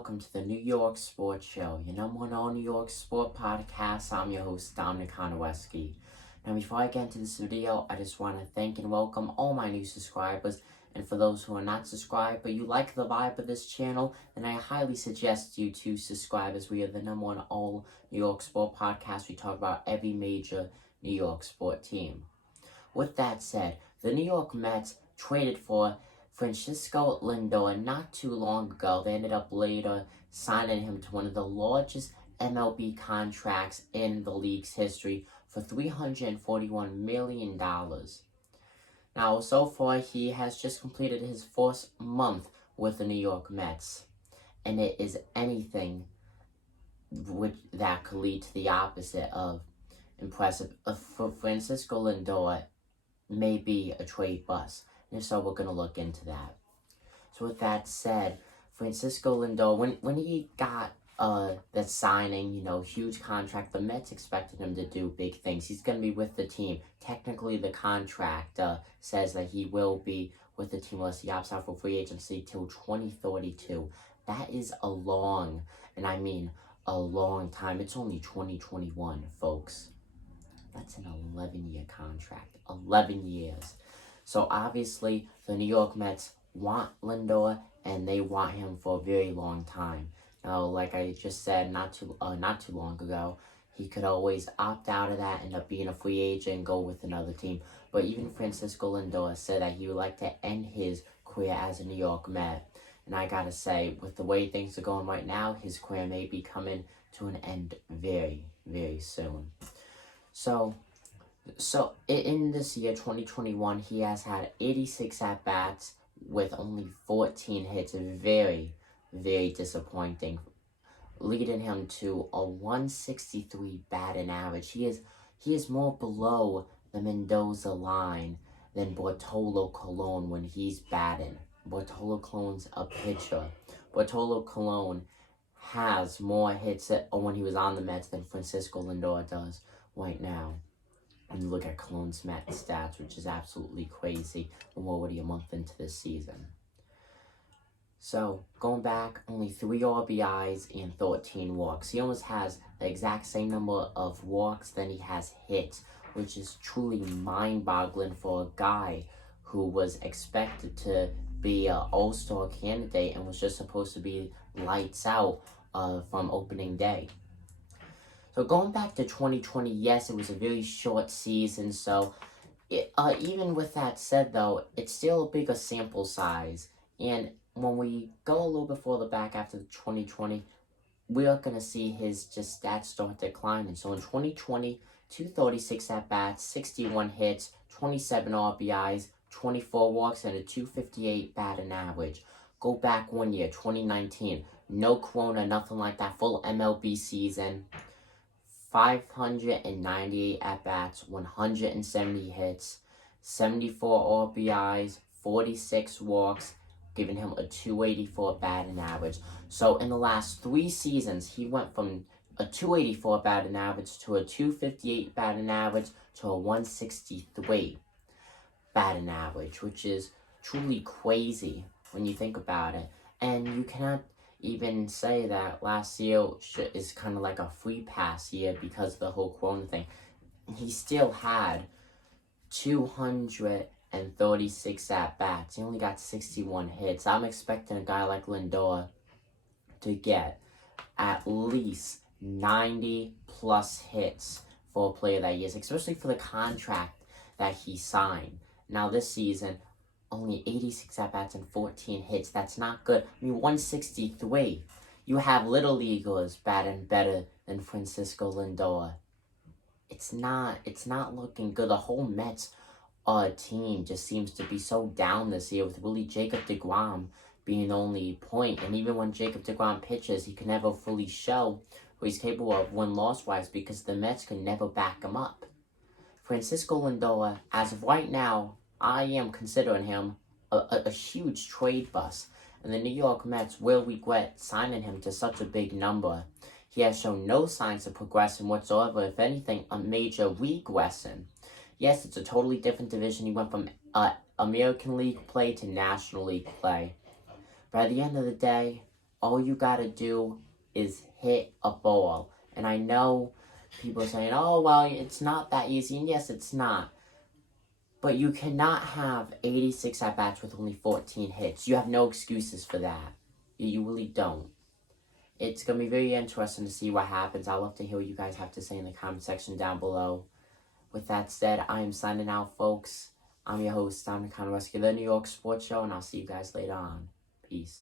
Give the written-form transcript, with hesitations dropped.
welcome to the New York Sports Show, your number one all New York sport podcast. I'm your host, Dominic Konoweski. Now, before I get into this video, I just want to thank and welcome all my new subscribers. And for those who are not subscribed, but you like the vibe of this channel, then I highly suggest you to subscribe, as we are the number one all New York sport podcast. We talk about every major New York sport team. With that said, the New York Mets traded for Francisco Lindor not too long ago. They ended up later signing him to one of the largest MLB contracts in the league's history for $341 million. Now, so far, he has just completed his first month with the New York Mets, and it is anything that could lead to the opposite of impressive. For Francisco Lindor may be a trade bust. And so we're going to look into that. So with that said, Francisco Lindor, when he got that signing, huge contract, the Mets expected him to do big things. He's going to be with the team. Technically, the contract says that he will be with the team unless he opts out for free agency till 2032. That is a long time. It's only 2021, folks. That's an 11-year contract. 11 years. So obviously, the New York Mets want Lindor, and they want him for a very long time. Now, like I just said not too long ago, he could always opt out of that, end up being a free agent, and go with another team. But even Francisco Lindor said that he would like to end his career as a New York Met. And I gotta say, with the way things are going right now, his career may be coming to an end very, very soon. So in this year, 2021, he has had 86 at-bats with only 14 hits. Very, very disappointing, leading him to a 163 batting average. He is more below the Mendoza line than Bartolo Colon when he's batting. Bartolo Colon's a pitcher. Bartolo Colon has more hits when he was on the Mets than Francisco Lindor does right now. And you look at Colon's Mets stats, which is absolutely crazy. We're already a month into this season. So, going back, only 3 RBIs and 13 walks. He almost has the exact same number of walks than he has hits, which is truly mind-boggling for a guy who was expected to be an all-star candidate and was just supposed to be lights out from opening day. So going back to 2020, yes, it was a very short season, so even with that said, though, it's still a bigger sample size. And when we go a little bit further back after 2020, we are going to see his stats start declining. So in 2020, 236 at-bats, 61 hits, 27 RBIs, 24 walks, and a 258 batting average. Go back 1 year, 2019, no corona, nothing like that, full MLB season. 598 at-bats, 170 hits, 74 RBIs, 46 walks, giving him a 284 batting average. So in the last 3 seasons, he went from a 284 batting average to a 258 batting average to a 163 batting average, which is truly crazy when you think about it. And you cannot even say that last year is kind of like a free pass year because of the whole corona thing. He still had 236 at-bats. He only got 61 hits. I'm expecting a guy like Lindor to get at least 90-plus hits for a player that he is, especially for the contract that he signed. Now this season, only 86 at-bats and 14 hits. That's not good. 163. You have little leaguers batting better than Francisco Lindor. It's not looking good. The whole Mets team just seems to be so down this year, with really Jacob deGrom being the only point. And even when Jacob deGrom pitches, he can never fully show what he's capable of win-loss-wise because the Mets can never back him up. Francisco Lindor, as of right now, I am considering him a huge trade bust, and the New York Mets will regret signing him to such a big number. He has shown no signs of progression whatsoever, if anything, a major regression. Yes, it's a totally different division. He went from American League play to National League play. But at the end of the day, All you gotta do is hit a ball. And I know people are saying, oh, well, it's not that easy. And yes, it's not. But you cannot have 86 at-bats with only 14 hits. You have no excuses for that. You really don't. It's going to be very interesting to see what happens. I'd love to hear what you guys have to say in the comment section down below. With that said, I am signing out, folks. I'm your host, Dominic Rescue, the New York Sports Show, and I'll see you guys later on. Peace.